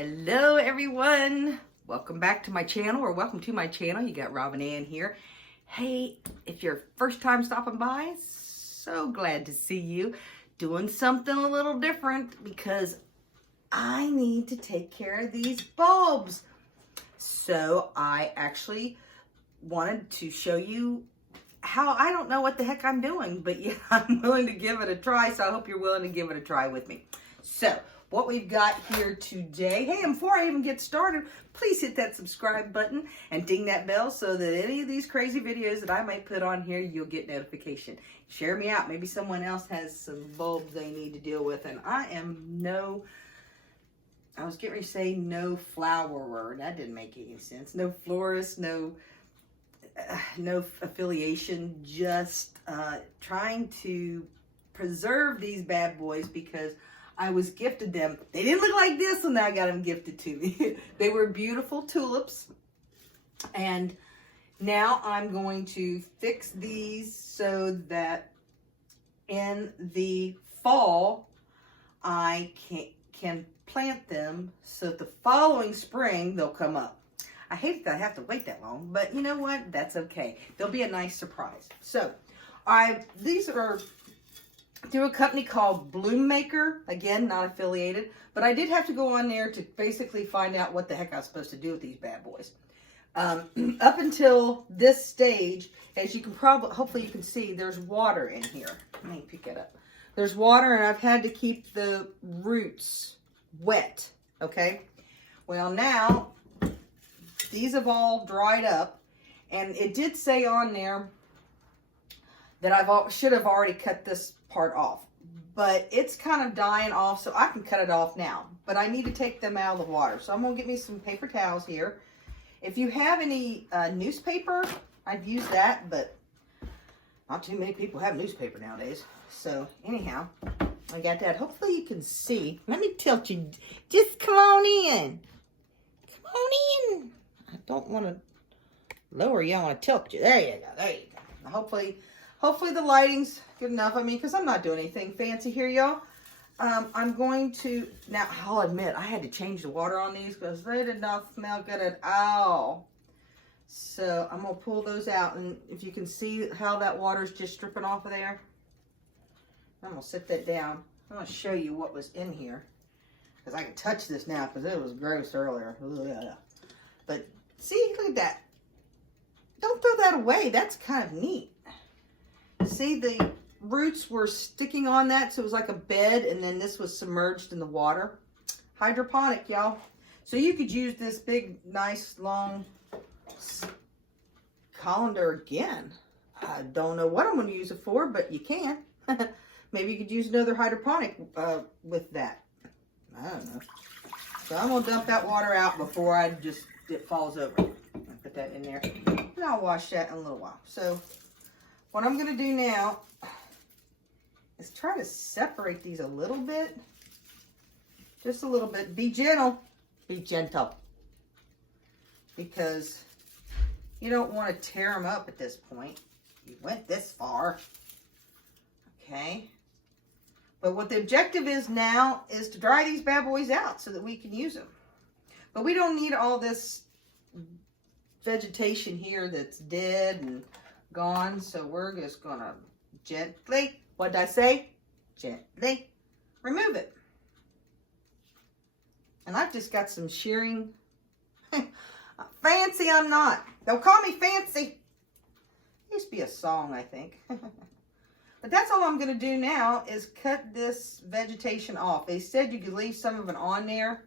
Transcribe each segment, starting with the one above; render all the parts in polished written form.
Hello everyone, welcome back to my channel, or welcome to my channel. You got Robin Ann here. Hey, if you're first time stopping by, so glad to see you. Doing something a little different because I need to take care of these bulbs. So I actually wanted to show you how I don't know what the heck I'm doing, but yeah, I'm willing to give it a try. So I hope you're willing to give it a try with me. So what we've got here today, hey, and before I even get started, please hit that subscribe button and ding that bell so that any of these crazy videos that I might put on here, you'll get notification. Share me out. Maybe someone else has some bulbs they need to deal with, and I was getting ready to say no flowerer. That didn't make any sense. No florist, no affiliation, just trying to preserve these bad boys because I was gifted them. They didn't look like this when I got them gifted to me. They were beautiful tulips. And now I'm going to fix these so that in the fall I can plant them so that the following spring they'll come up. I hate that I have to wait that long, but you know what? That's okay. They'll be a nice surprise. So these are through a company called Bloom Maker. Again, not affiliated, but I did have to go on there to basically find out what the heck I was supposed to do with these bad boys. Up until this stage, as you can hopefully you can see, there's water in here. Let me pick it up. There's water, and I've had to keep the roots wet, okay? Well, now, these have all dried up, and it did say on there that I should have already cut this part off, but it's kind of dying off, so I can cut it off now, but I need to take them out of the water. So I'm gonna get me some paper towels here. If you have any newspaper, I've used that, but not too many people have newspaper nowadays. So anyhow, I got that. Hopefully you can see. Let me tilt you. Just come on in. Come on in. I don't want to lower you. I want to tilt you. There you go. There you go. Hopefully the lighting's good enough. I mean, because I'm not doing anything fancy here, y'all. I'm going to, now I'll admit, I had to change the water on these because they did not smell good at all. So I'm going to pull those out, and if you can see how that water's just dripping off of there, I'm going to set that down. I'm going to show you what was in here because I can touch this now because it was gross earlier. Ugh. But see, look at that. Don't throw that away. That's kind of neat. See, the roots were sticking on that, so it was like a bed, and then this was submerged in the water. Hydroponic, y'all. So you could use this big, nice, long colander again. I don't know what I'm going to use it for, but you can. Maybe you could use another hydroponic with that. I don't know. So I'm going to dump that water out before it falls over. I'll put that in there, and I'll wash that in a little while. So what I'm going to do now is try to separate these a little bit. Just a little bit. Be gentle. Be gentle. Because you don't want to tear them up at this point. You went this far. Okay. But what the objective is now is to dry these bad boys out so that we can use them. But we don't need all this vegetation here that's dead and gone. So we're just going to gently, what did I say? Gently remove it. And I've just got some shearing. Fancy I'm not. Don't call me fancy. It used to be a song, I think. But that's all I'm going to do now is cut this vegetation off. They said you could leave some of it on there.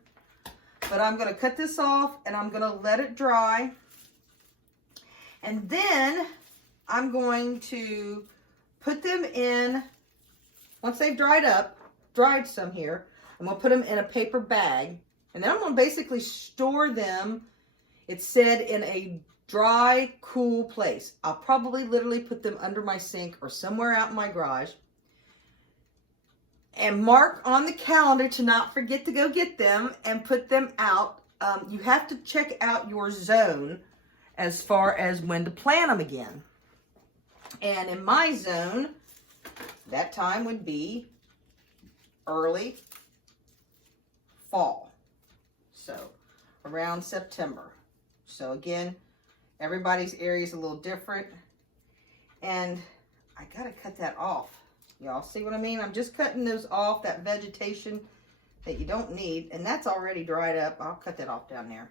But I'm going to cut this off and I'm going to let it dry. And then I'm going to put them in, once they've dried some here, I'm going to put them in a paper bag. And then I'm going to basically store them, it said, in a dry, cool place. I'll probably literally put them under my sink or somewhere out in my garage. And mark on the calendar to not forget to go get them and put them out. You have to check out your zone as far as when to plant them again. And in my zone, that time would be early fall. So around September. So again, everybody's area is a little different. And I gotta cut that off. Y'all see what I mean? I'm just cutting those off, that vegetation that you don't need. And that's already dried up. I'll cut that off down there.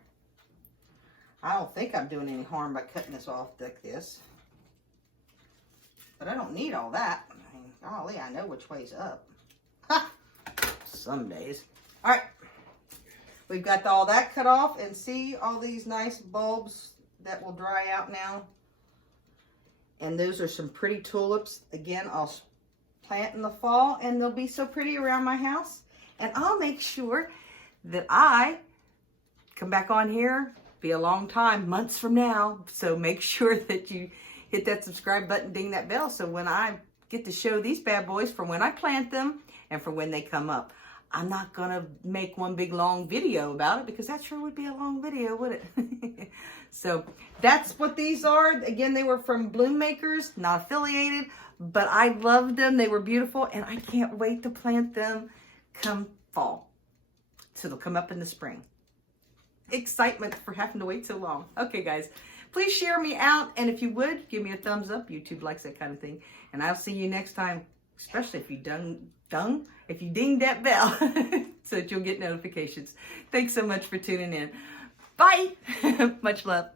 I don't think I'm doing any harm by cutting this off like this. But I don't need all that. I mean, golly, I know which way's up. Ha! Some days. All right. We've got all that cut off, and see all these nice bulbs that will dry out now. And those are some pretty tulips. Again, I'll plant in the fall, and they'll be so pretty around my house. And I'll make sure that I come back on here, be a long time, months from now. So make sure that you hit that subscribe button, ding that bell, so when I get to show these bad boys from when I plant them and from when they come up. I'm not gonna make one big long video about it because that sure would be a long video, would it? So that's what these are. Again, they were from Bloom Makers, not affiliated, but I loved them. They were beautiful, and I can't wait to plant them come fall. So they'll come up in the spring. Excitement for having to wait so long. Okay, guys, please share me out, and if you would, give me a thumbs up. YouTube likes that kind of thing. And I'll see you next time, especially if you if you ding that bell so that you'll get notifications. Thanks so much for tuning in. Bye. Much love.